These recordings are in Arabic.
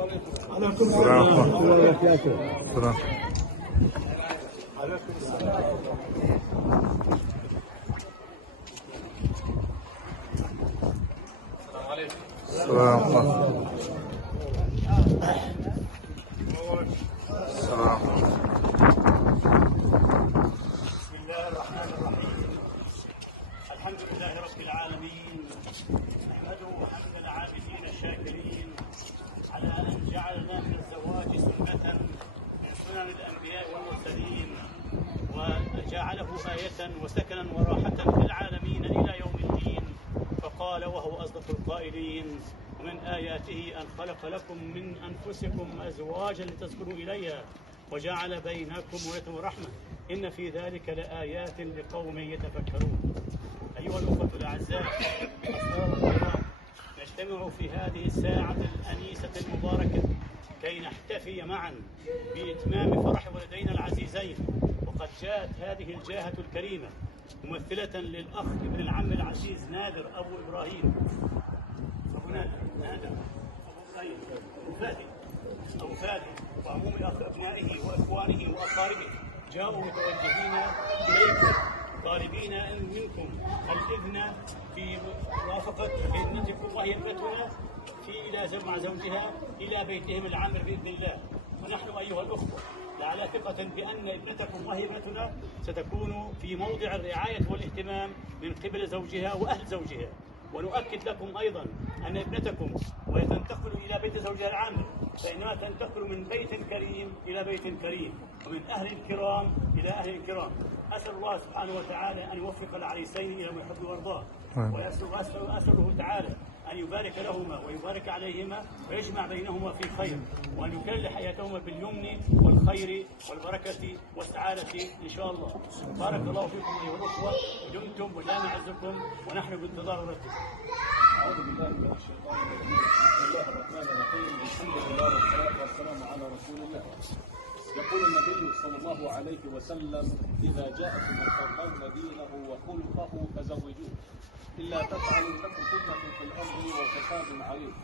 الحمد لله رب العالمين، نحمده حمد العابدين الشاكرين على أن جعلنا من الزواج سنة من سنن الأنبياء والمرسلين، وجعله آية وسكنا وراحة في العالمين إلى يوم الدين. فقال وهو أصدق القائلين: ومن آياته أن خلق لكم من أنفسكم أزواجا لتسكنوا إليها وجعل بينكم مودة ورحمة إن في ذلك لآيات لقوم يتفكرون. أيها الأخوة الأعزاء، نجتمع في هذه الساعة الأنيسة المباركة كي نحتفي معا بإتمام فرح ولدينا العزيزين. وقد جاءت هذه الجاهة الكريمة ممثلة للأخ ابن العم العزيز نادر أبو إبراهيم، نادر أبو إبراهيم أبو فادي وعموم أبنائه وإخوانه وأقاربه، جاءوا متوجهين إليكم طالبين منكم الإذن في موافقة ابنتكم وهي ابنتنا إلى مع زوجها إلى بيتهم العامر بإذن الله. ونحن أيها الأخوة على ثقة بأن ابنتكم وهي ابنتنا ستكون في موضع الرعاية والاهتمام من قبل زوجها وأهل زوجها. ونؤكد لكم أيضا أن ابنتكم وهي تنتقل إلى بيت زوجها العامر فإنما تنتقل من بيت كريم إلى بيت كريم، ومن أهل كرام إلى أهل كرام. أسأل الله سبحانه وتعالى أن يوفق العريسين إلى ما يحب ويرضاه، وأسأله تعالى أن يبارك لهما ويبارك عليهما ويجمع بينهما في خير، وأن يكل حياتهما باليمن والخير والبركة والسعادة إن شاء الله. بارك الله فيكم أيها الأخوة، دمتم ولا نعزكم ونحن بانتظار ردكم. أعوذ بالله من الشيطان الرجيم. بسم الله الرحمن الرحيم. الحمد لله والصلاة والسلام على رسول الله. يقول النبي صلى الله عليه وسلم: إذا جاءكم من ترضون دينه وخلقه فزوجوه، إلا تفعلوا تكن فتنة في الأرض وفساد عريض.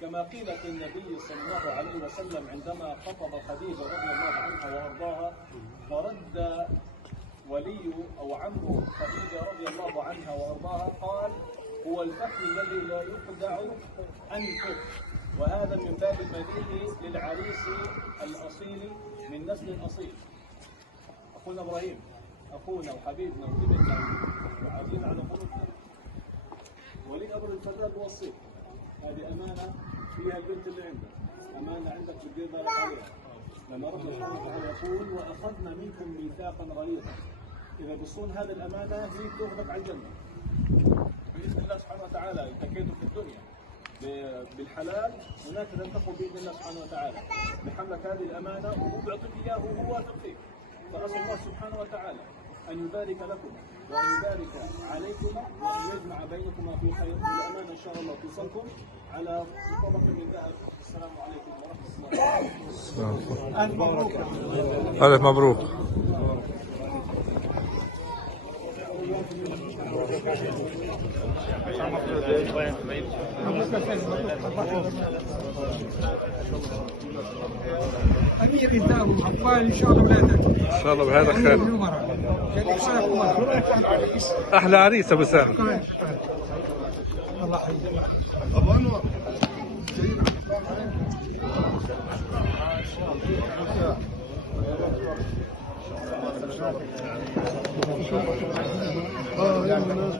كما قيل في النبي صلى الله عليه وسلم عندما خطب خديجة رضي الله عنها وأرضاها، فرد ولي أو عم خديجة رضي الله عنها وأرضاها قال: هو الفخر الذي لا يخدع أنفه. وهذا من باب المديح للعريس الأصيل من نسل أصيل. أخونا إبراهيم، أخونا وحبيبنا وابننا وعزيز على قلوبنا، ولي أمر الفتاة بوصيك، هذه أمانة فيها البنت اللي عندك، أمانة عندك بتدير بالك عليها. لما ربنا سبحانه وتعالى يقول: وأخذنا منكم ميثاقا غليظا، إذا بصون هذه الأمانة هي تاخذك على الجنة بإذن الله سبحانه وتعالى. التكيتوا في الدنيا بالحلال، هناك تنتقوا بإذن الله سبحانه وتعالى بحملك هذه الأمانة، وهو بيعطيك إياه وهو واثق فيك. فأسأل الله سبحانه وتعالى أن يبارك لكم وأن يبارك عليكما وأن يجمع بينكما في خير. والأمانة إن شاء الله توصلكم على طبق من ذهب. السلام عليكم ورحمة الله. ألف مبروك. ألف مبروك. أمير إنتاج عقبال إن شاء الله ولادك. إن شاء الله بهذا خير. أحلى عريس أبو سامي. الله يحييك. أبو أنور. ما شاء الله.